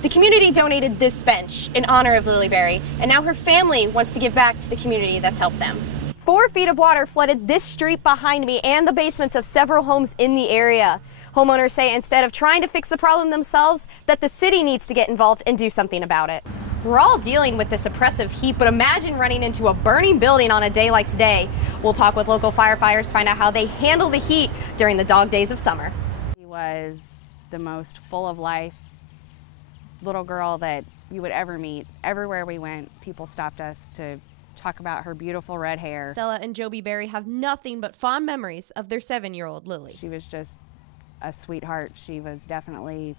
The community donated this bench in honor of Lily Berry, and now her family wants to give back to the community that's helped them. 4 feet of water flooded this street behind me and the basements of several homes in the area. Homeowners say instead of trying to fix the problem themselves, that the city needs to get involved and do something about it. We're all dealing with this oppressive heat, but imagine running into a burning building on a day like today. We'll talk with local firefighters to find out how they handle the heat during the dog days of summer. She was the most full of life little girl that you would ever meet. Everywhere we went, people stopped us to talk about her beautiful red hair. Stella and Joby Berry have nothing but fond memories of their 7-year-old Lily. She was just a sweetheart. She was definitely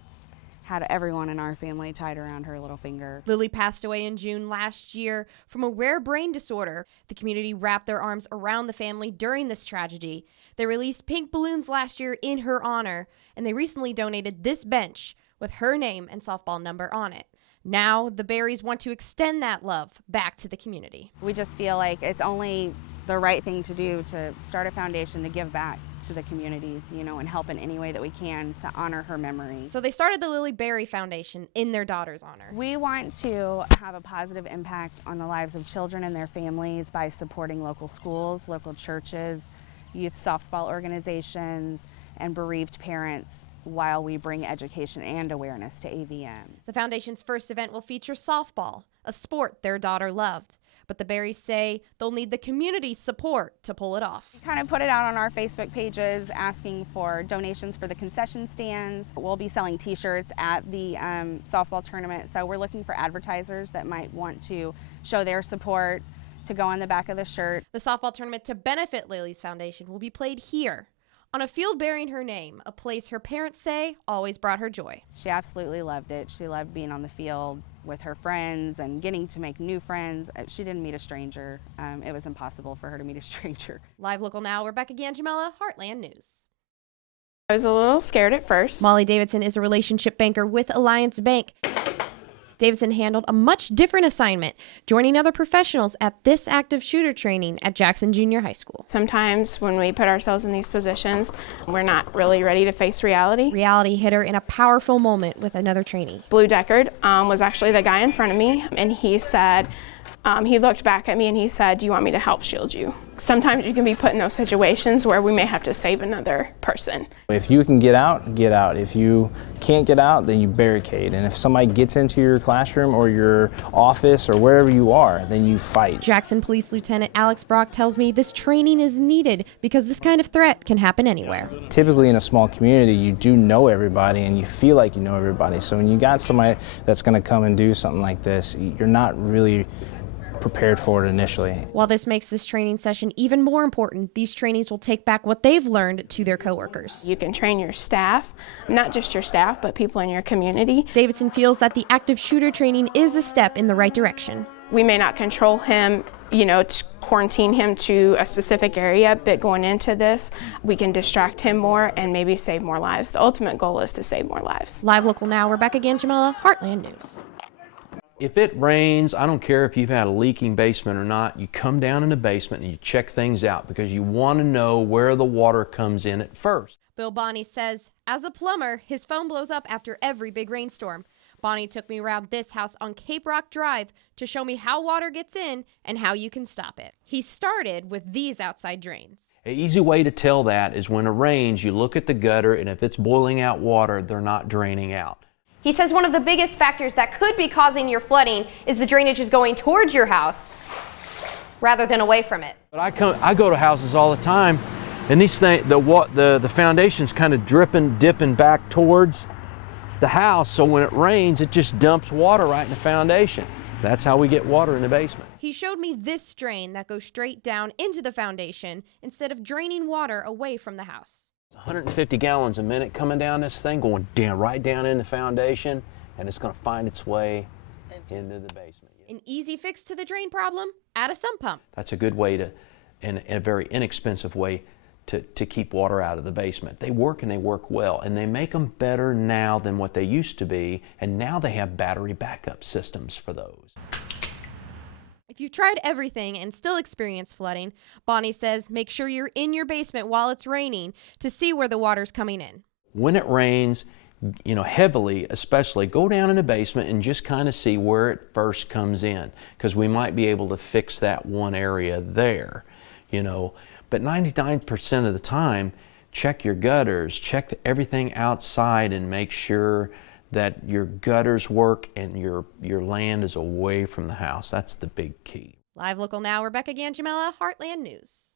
had everyone in our family tied around her little finger. Lily passed away in June last year from a rare brain disorder. The community wrapped their arms around the family during this tragedy. They released pink balloons last year in her honor, and they recently donated this bench with her name and softball number on it. Now the Berries want to extend that love back to the community. We just feel like it's only the right thing to do to start a foundation to give back to the communities, you know, and help in any way that we can to honor her memory. So they started the Lily Berry Foundation in their daughter's honor. We want to have a positive impact on the lives of children and their families by supporting local schools, local churches, youth softball organizations, and bereaved parents while we bring education and awareness to AVM. The foundation's first event will feature softball, a sport their daughter loved. But the Berries say they'll need the community's support to pull it off. We kind of put it out on our Facebook pages asking for donations for the concession stands. We'll be selling t-shirts at the softball tournament, so we're looking for advertisers that might want to show their support to go on the back of the shirt. The softball tournament to benefit Lily's foundation will be played here, on a field bearing her name, a place her parents say always brought her joy. She absolutely loved it. She loved being on the field with her friends and getting to make new friends. She didn't meet a stranger. It was impossible for her to meet a stranger. Live Local Now, Rebecca Gangemella, Heartland News. I was a little scared at first. Molly Davidson is a relationship banker with Alliance Bank. Davidson handled a much different assignment, joining other professionals at this active shooter training at Jackson Junior High School. Sometimes when we put ourselves in these positions, we're not really ready to face reality. Reality hit her in a powerful moment with another trainee. Blue Deckard was actually the guy in front of me, and he said, he looked back at me and he said, "Do you want me to help shield you?" Sometimes you can be put in those situations where we may have to save another person. If you can get out, get out. If you can't get out, then you barricade. And if somebody gets into your classroom or your office or wherever you are, then you fight. Jackson Police Lieutenant Alex Brock tells me this training is needed because this kind of threat can happen anywhere. Typically in a small community, you do know everybody and you feel like you know everybody. So when you got somebody that's going to come and do something like this, you're not really prepared for it initially. While this makes this training session even more important, these trainees will take back what they've learned to their coworkers. You can train your staff, not just your staff, but people in your community. Davidson feels that the active shooter training is a step in the right direction. We may not control him, you know, to quarantine him to a specific area, but going into this, we can distract him more and maybe save more lives. The ultimate goal is to save more lives. Live Local Now, Rebecca Gangemella, Heartland News. If it rains, I don't care if you've had a leaking basement or not, you come down in the basement and you check things out because you want to know where the water comes in at first. Bill Bonney says, as a plumber, his phone blows up after every big rainstorm. Bonney took me around this house on Cape Rock Drive to show me how water gets in and how you can stop it. He started with these outside drains. An easy way to tell that is when it rains, you look at the gutter, and if it's boiling out water, they're not draining out. He says one of the biggest factors that could be causing your flooding is the drainage is going towards your house rather than away from it. But I go to houses all the time, and these things, the foundation's kind of dipping back towards the house, so when it rains, it just dumps water right in the foundation. That's how we get water in the basement. He showed me this drain that goes straight down into the foundation instead of draining water away from the house. 150 gallons a minute coming down this thing, going down right down in the foundation, and it's going to find its way into the basement. An easy fix to the drain problem? Add a sump pump. That's a good way to, and a very inexpensive way to keep water out of the basement. They work and they work well, and they make them better now than what they used to be, and now they have battery backup systems for those. If you've tried everything and still experience flooding, Bonnie says make sure you're in your basement while it's raining to see where the water's coming in. When it rains, you know, heavily, especially, go down in the basement and just kind of see where it first comes in, because we might be able to fix that one area there, you know. But 99% of the time, check your gutters, check everything outside, and make sure that your gutters work and your land is away from the house. That's the big key. Live Local Now, Rebecca Gangemella, Heartland News.